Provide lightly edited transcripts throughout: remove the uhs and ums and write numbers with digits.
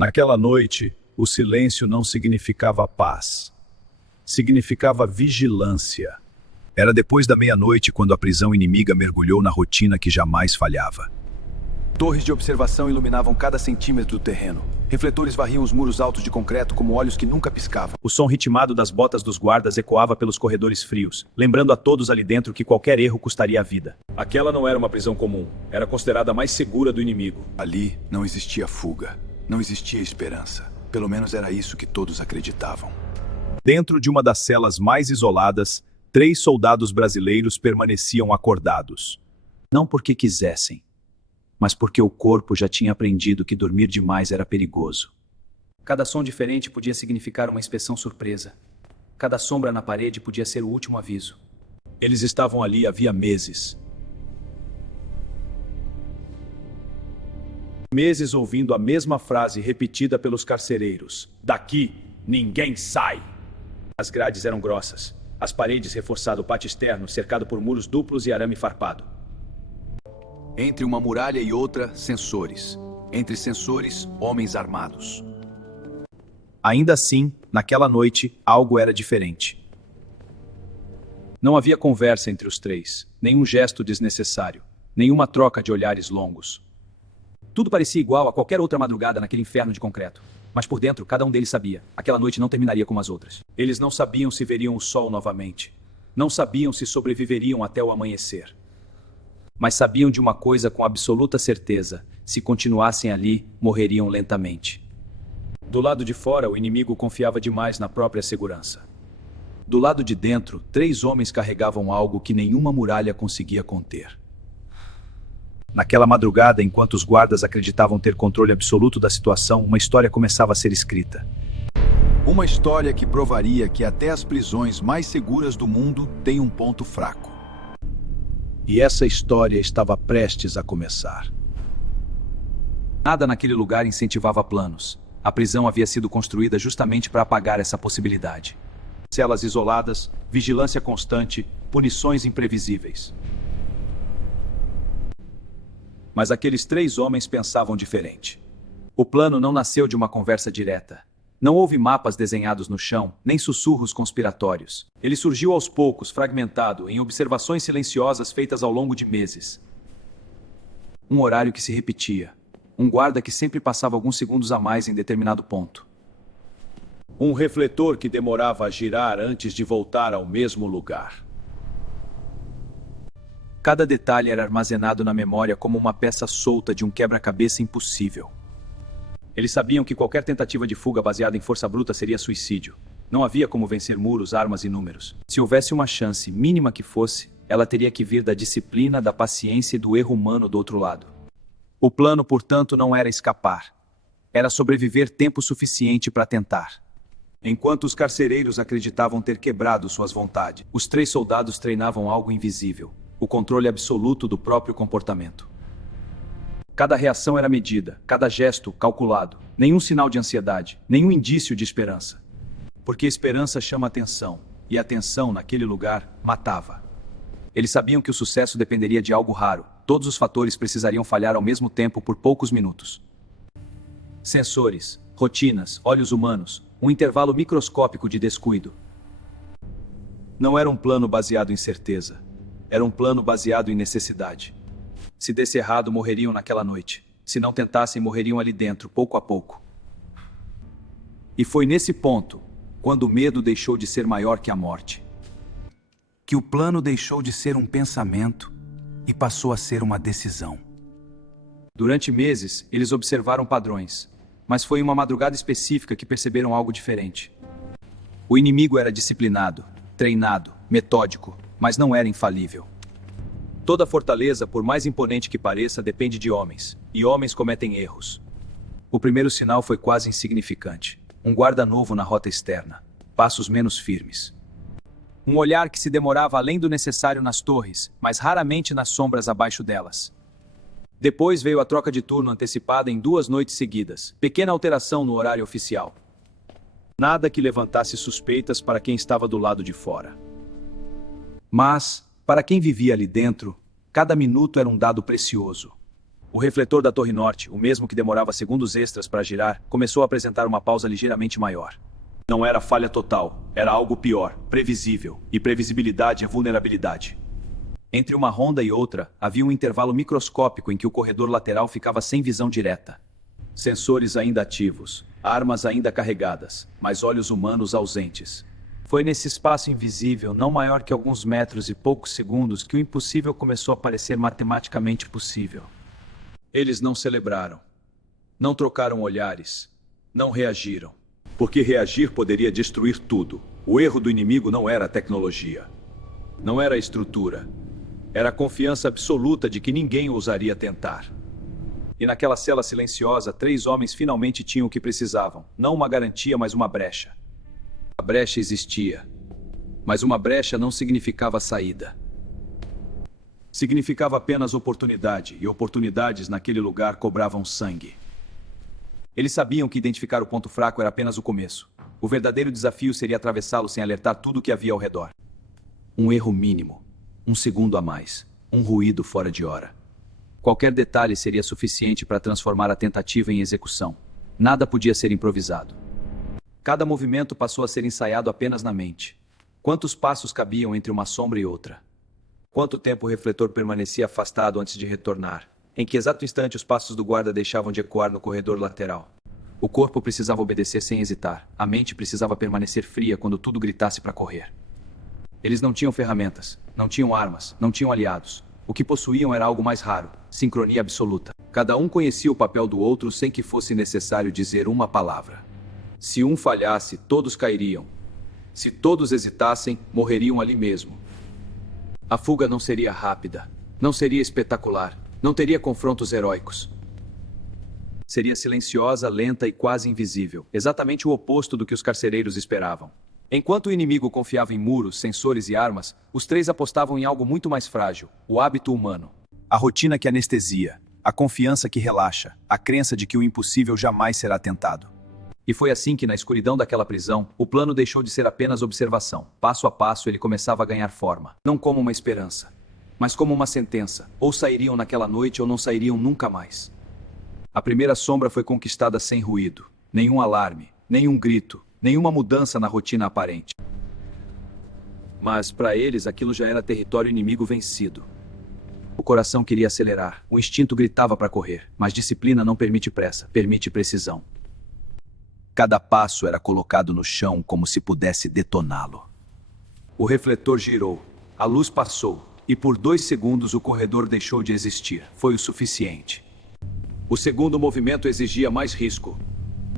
Naquela noite, o silêncio não significava paz. Significava vigilância. Era depois da meia-noite quando a prisão inimiga mergulhou na rotina que jamais falhava. Torres de observação iluminavam cada centímetro do terreno. Refletores varriam os muros altos de concreto como olhos que nunca piscavam. O som ritmado das botas dos guardas ecoava pelos corredores frios, lembrando a todos ali dentro que qualquer erro custaria a vida. Aquela não era uma prisão comum. Era considerada a mais segura do inimigo. Ali não existia fuga. Não existia esperança. Pelo menos era isso que todos acreditavam. Dentro de uma das celas mais isoladas, 3 soldados brasileiros permaneciam acordados. Não porque quisessem, mas porque o corpo já tinha aprendido que dormir demais era perigoso. Cada som diferente podia significar uma inspeção surpresa. Cada sombra na parede podia ser o último aviso. Eles estavam ali havia meses. Meses ouvindo a mesma frase repetida pelos carcereiros. Daqui, ninguém sai! As grades eram grossas. As paredes reforçado o pátio externo, cercado por muros duplos e arame farpado. Entre uma muralha e outra, sensores. Entre sensores, homens armados. Ainda assim, naquela noite, algo era diferente. Não havia conversa entre os 3, nenhum gesto desnecessário, nenhuma troca de olhares longos. Tudo parecia igual a qualquer outra madrugada naquele inferno de concreto. Mas por dentro, cada um deles sabia. Aquela noite não terminaria como as outras. Eles não sabiam se veriam o sol novamente. Não sabiam se sobreviveriam até o amanhecer. Mas sabiam de uma coisa com absoluta certeza: se continuassem ali, morreriam lentamente. Do lado de fora, o inimigo confiava demais na própria segurança. Do lado de dentro, 3 homens carregavam algo que nenhuma muralha conseguia conter. Naquela madrugada, enquanto os guardas acreditavam ter controle absoluto da situação, uma história começava a ser escrita. Uma história que provaria que até as prisões mais seguras do mundo têm um ponto fraco. E essa história estava prestes a começar. Nada naquele lugar incentivava planos. A prisão havia sido construída justamente para apagar essa possibilidade. Celas isoladas, vigilância constante, punições imprevisíveis. Mas aqueles 3 homens pensavam diferente. O plano não nasceu de uma conversa direta. Não houve mapas desenhados no chão, nem sussurros conspiratórios. Ele surgiu aos poucos, fragmentado, em observações silenciosas feitas ao longo de meses. Um horário que se repetia. Um guarda que sempre passava alguns segundos a mais em determinado ponto. Um refletor que demorava a girar antes de voltar ao mesmo lugar. Cada detalhe era armazenado na memória como uma peça solta de um quebra-cabeça impossível. Eles sabiam que qualquer tentativa de fuga baseada em força bruta seria suicídio. Não havia como vencer muros, armas e números. Se houvesse uma chance, mínima que fosse, ela teria que vir da disciplina, da paciência e do erro humano do outro lado. O plano, portanto, não era escapar. Era sobreviver tempo suficiente para tentar. Enquanto os carcereiros acreditavam ter quebrado suas vontades, os 3 soldados treinavam algo invisível. O controle absoluto do próprio comportamento. Cada reação era medida, cada gesto calculado. Nenhum sinal de ansiedade, nenhum indício de esperança. Porque esperança chama atenção, e a atenção, naquele lugar, matava. Eles sabiam que o sucesso dependeria de algo raro. Todos os fatores precisariam falhar ao mesmo tempo por poucos minutos. Sensores, rotinas, olhos humanos, um intervalo microscópico de descuido. Não era um plano baseado em certeza. Era um plano baseado em necessidade. Se desse errado, morreriam naquela noite. Se não tentassem, morreriam ali dentro, pouco a pouco. E foi nesse ponto, quando o medo deixou de ser maior que a morte, que o plano deixou de ser um pensamento e passou a ser uma decisão. Durante meses, eles observaram padrões, mas foi em uma madrugada específica que perceberam algo diferente. O inimigo era disciplinado, treinado, metódico, mas não era infalível. Toda fortaleza, por mais imponente que pareça, depende de homens, e homens cometem erros. O primeiro sinal foi quase insignificante. Um guarda novo na rota externa, passos menos firmes. Um olhar que se demorava além do necessário nas torres, mas raramente nas sombras abaixo delas. Depois veio a troca de turno antecipada em 2 noites seguidas, pequena alteração no horário oficial. Nada que levantasse suspeitas para quem estava do lado de fora. Mas, para quem vivia ali dentro, cada minuto era um dado precioso. O refletor da Torre Norte, o mesmo que demorava segundos extras para girar, começou a apresentar uma pausa ligeiramente maior. Não era falha total, era algo pior, previsível, e previsibilidade é vulnerabilidade. Entre uma ronda e outra, havia um intervalo microscópico em que o corredor lateral ficava sem visão direta. Sensores ainda ativos, armas ainda carregadas, mas olhos humanos ausentes. Foi nesse espaço invisível, não maior que alguns metros e poucos segundos, que o impossível começou a parecer matematicamente possível. Eles não celebraram. Não trocaram olhares. Não reagiram. Porque reagir poderia destruir tudo. O erro do inimigo não era a tecnologia. Não era a estrutura. Era a confiança absoluta de que ninguém ousaria tentar. E naquela cela silenciosa, 3 homens finalmente tinham o que precisavam. Não uma garantia, mas uma brecha. A brecha existia. Mas uma brecha não significava saída. Significava apenas oportunidade, e oportunidades naquele lugar cobravam sangue. Eles sabiam que identificar o ponto fraco era apenas o começo. O verdadeiro desafio seria atravessá-lo sem alertar tudo o que havia ao redor. Um erro mínimo, um segundo a mais, um ruído fora de hora. Qualquer detalhe seria suficiente para transformar a tentativa em execução. Nada podia ser improvisado. Cada movimento passou a ser ensaiado apenas na mente. Quantos passos cabiam entre uma sombra e outra? Quanto tempo o refletor permanecia afastado antes de retornar? Em que exato instante os passos do guarda deixavam de ecoar no corredor lateral? O corpo precisava obedecer sem hesitar. A mente precisava permanecer fria quando tudo gritasse para correr. Eles não tinham ferramentas, não tinham armas, não tinham aliados. O que possuíam era algo mais raro, sincronia absoluta. Cada um conhecia o papel do outro sem que fosse necessário dizer uma palavra. Se um falhasse, todos cairiam. Se todos hesitassem, morreriam ali mesmo. A fuga não seria rápida, não seria espetacular, não teria confrontos heróicos. Seria silenciosa, lenta e quase invisível, exatamente o oposto do que os carcereiros esperavam. Enquanto o inimigo confiava em muros, sensores e armas, os 3 apostavam em algo muito mais frágil, o hábito humano. A rotina que anestesia, a confiança que relaxa, a crença de que o impossível jamais será tentado. E foi assim que, na escuridão daquela prisão, o plano deixou de ser apenas observação. Passo a passo, ele começava a ganhar forma. Não como uma esperança, mas como uma sentença. Ou sairiam naquela noite ou não sairiam nunca mais. A primeira sombra foi conquistada sem ruído. Nenhum alarme, nenhum grito, nenhuma mudança na rotina aparente. Mas, para eles, aquilo já era território inimigo vencido. O coração queria acelerar, o instinto gritava para correr, mas disciplina não permite pressa, permite precisão. Cada passo era colocado no chão como se pudesse detoná-lo. O refletor girou, a luz passou, e por 2 segundos o corredor deixou de existir. Foi o suficiente. O segundo movimento exigia mais risco.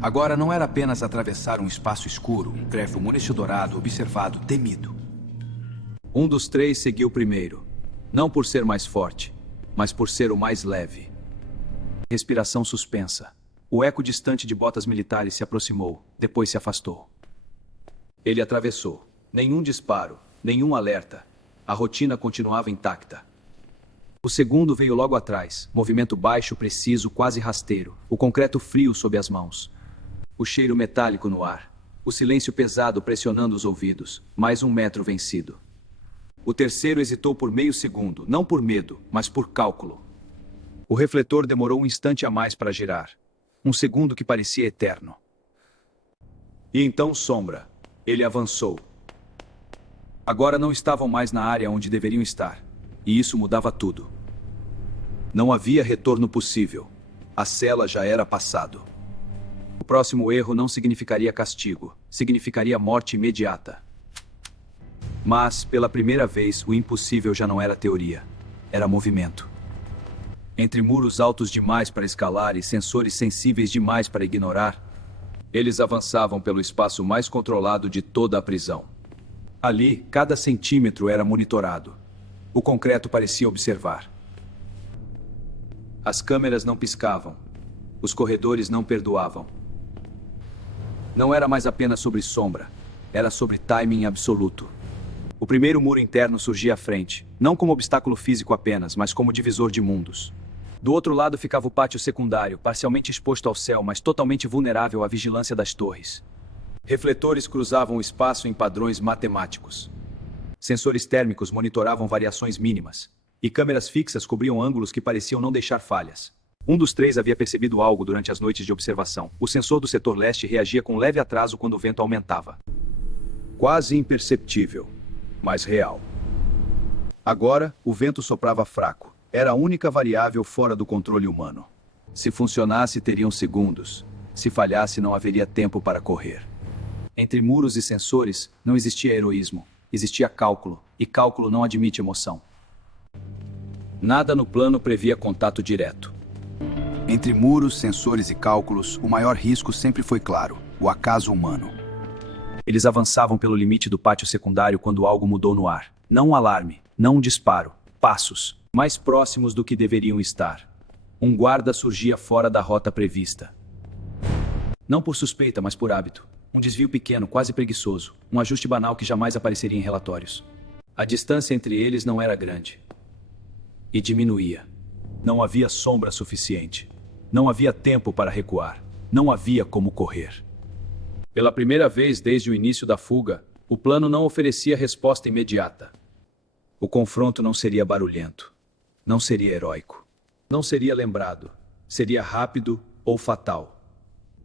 Agora não era apenas atravessar um espaço escuro, um trevo monitorado, observado, temido. Um dos 3 seguiu primeiro. Não por ser mais forte, mas por ser o mais leve. Respiração suspensa. O eco distante de botas militares se aproximou, depois se afastou. Ele atravessou. Nenhum disparo, nenhum alerta. A rotina continuava intacta. O segundo veio logo atrás, movimento baixo, preciso, quase rasteiro, o concreto frio sob as mãos. O cheiro metálico no ar, o silêncio pesado pressionando os ouvidos, mais 1 metro vencido. O terceiro hesitou por meio segundo, não por medo, mas por cálculo. O refletor demorou um instante a mais para girar. Um segundo que parecia eterno. E então sombra. Ele avançou. Agora não estavam mais na área onde deveriam estar. E isso mudava tudo. Não havia retorno possível. A cela já era passado. O próximo erro não significaria castigo. Significaria morte imediata. Mas, pela primeira vez, o impossível já não era teoria. Era movimento. Entre muros altos demais para escalar e sensores sensíveis demais para ignorar, eles avançavam pelo espaço mais controlado de toda a prisão. Ali, cada centímetro era monitorado. O concreto parecia observar. As câmeras não piscavam. Os corredores não perdoavam. Não era mais apenas sobre sombra. Era sobre timing absoluto. O primeiro muro interno surgia à frente, não como obstáculo físico apenas, mas como divisor de mundos. Do outro lado ficava o pátio secundário, parcialmente exposto ao céu, mas totalmente vulnerável à vigilância das torres. Refletores cruzavam o espaço em padrões matemáticos. Sensores térmicos monitoravam variações mínimas. E câmeras fixas cobriam ângulos que pareciam não deixar falhas. Um dos três havia percebido algo durante as noites de observação. O sensor do setor leste reagia com leve atraso quando o vento aumentava. Quase imperceptível, mas real. Agora, o vento soprava fraco. Era a única variável fora do controle humano. Se funcionasse, teriam segundos. Se falhasse, não haveria tempo para correr. Entre muros e sensores, não existia heroísmo. Existia cálculo, e cálculo não admite emoção. Nada no plano previa contato direto. Entre muros, sensores e cálculos, o maior risco sempre foi claro: o acaso humano. Eles avançavam pelo limite do pátio secundário quando algo mudou no ar. Não um alarme, não um disparo. Passos, mais próximos do que deveriam estar. Um guarda surgia fora da rota prevista. Não por suspeita, mas por hábito. Um desvio pequeno, quase preguiçoso. Um ajuste banal que jamais apareceria em relatórios. A distância entre eles não era grande. E diminuía. Não havia sombra suficiente. Não havia tempo para recuar. Não havia como correr. Pela primeira vez desde o início da fuga, o plano não oferecia resposta imediata. O confronto não seria barulhento. Não seria heróico. Não seria lembrado. Seria rápido ou fatal.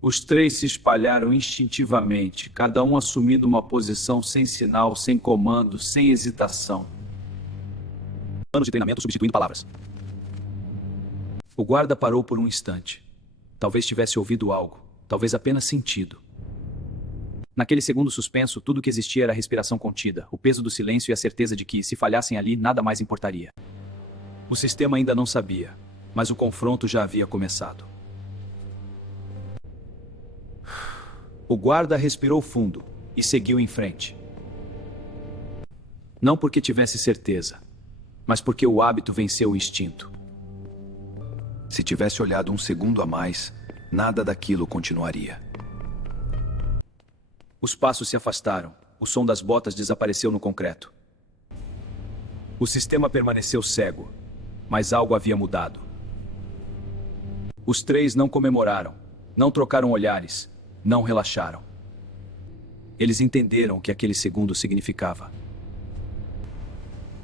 Os três se espalharam instintivamente, cada um assumindo uma posição sem sinal, sem comando, sem hesitação. Anos de treinamento substituindo palavras. O guarda parou por um instante. Talvez tivesse ouvido algo, talvez apenas sentido. Naquele segundo suspenso, tudo o que existia era a respiração contida, o peso do silêncio e a certeza de que, se falhassem ali, nada mais importaria. O sistema ainda não sabia, mas o confronto já havia começado. O guarda respirou fundo e seguiu em frente. Não porque tivesse certeza, mas porque o hábito venceu o instinto. Se tivesse olhado um segundo a mais, nada daquilo continuaria. Os passos se afastaram. O som das botas desapareceu no concreto. O sistema permaneceu cego, mas algo havia mudado. Os três não comemoraram, não trocaram olhares, não relaxaram. Eles entenderam o que aquele segundo significava.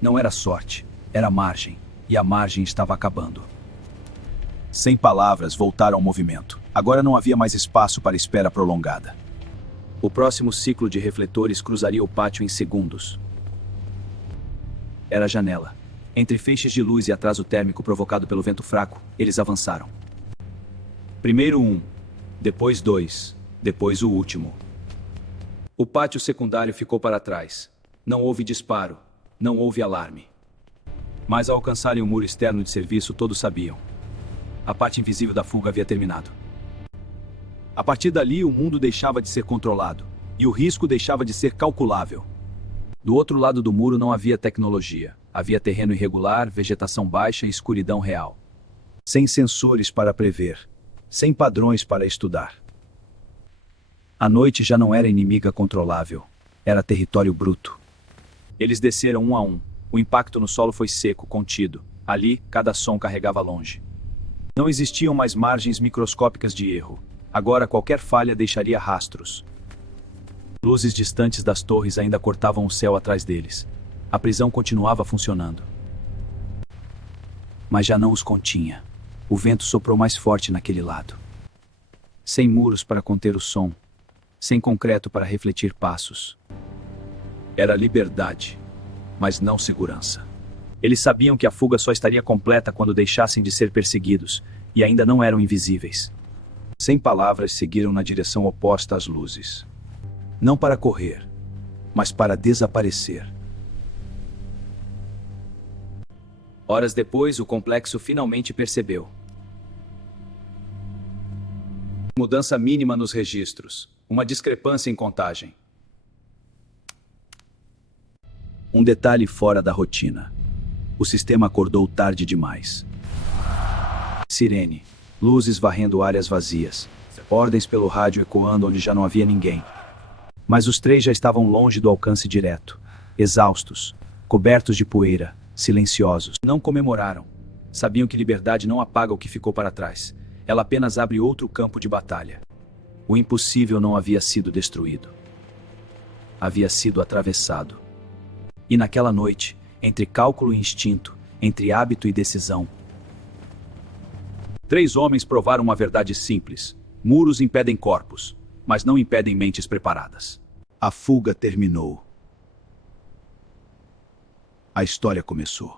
Não era sorte, era margem, e a margem estava acabando. Sem palavras, voltaram ao movimento. Agora não havia mais espaço para espera prolongada. O próximo ciclo de refletores cruzaria o pátio em segundos. Era a janela. Entre feixes de luz e atraso térmico provocado pelo vento fraco, eles avançaram. Primeiro um, depois dois, depois o último. O pátio secundário ficou para trás. Não houve disparo, não houve alarme. Mas ao alcançarem o muro externo de serviço, todos sabiam. A parte invisível da fuga havia terminado. A partir dali, o mundo deixava de ser controlado, e o risco deixava de ser calculável. Do outro lado do muro não havia tecnologia. Havia terreno irregular, vegetação baixa e escuridão real. Sem sensores para prever, sem padrões para estudar. A noite já não era inimiga controlável, era território bruto. Eles desceram um a um. O impacto no solo foi seco, contido. Ali, cada som carregava longe. Não existiam mais margens microscópicas de erro. Agora qualquer falha deixaria rastros. Luzes distantes das torres ainda cortavam o céu atrás deles. A prisão continuava funcionando. Mas já não os continha. O vento soprou mais forte naquele lado. Sem muros para conter o som. Sem concreto para refletir passos. Era liberdade, mas não segurança. Eles sabiam que a fuga só estaria completa quando deixassem de ser perseguidos, e ainda não eram invisíveis. Sem palavras, seguiram na direção oposta às luzes. Não para correr, mas para desaparecer. Horas depois, o complexo finalmente percebeu. Mudança mínima nos registros. Uma discrepância em contagem. Um detalhe fora da rotina. O sistema acordou tarde demais. Sirene. Luzes varrendo áreas vazias. Ordens pelo rádio ecoando onde já não havia ninguém. Mas os três já estavam longe do alcance direto. Exaustos. Cobertos de poeira. Silenciosos. Não comemoraram. Sabiam que liberdade não apaga o que ficou para trás. Ela apenas abre outro campo de batalha. O impossível não havia sido destruído. Havia sido atravessado. E naquela noite, entre cálculo e instinto, entre hábito e decisão, 3 homens provaram uma verdade simples: muros impedem corpos, mas não impedem mentes preparadas. A fuga terminou. A história começou.